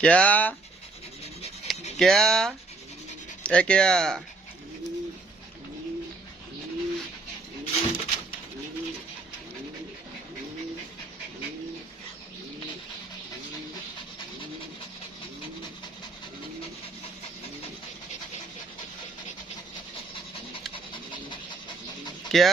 क्या क्या ए क्या क्या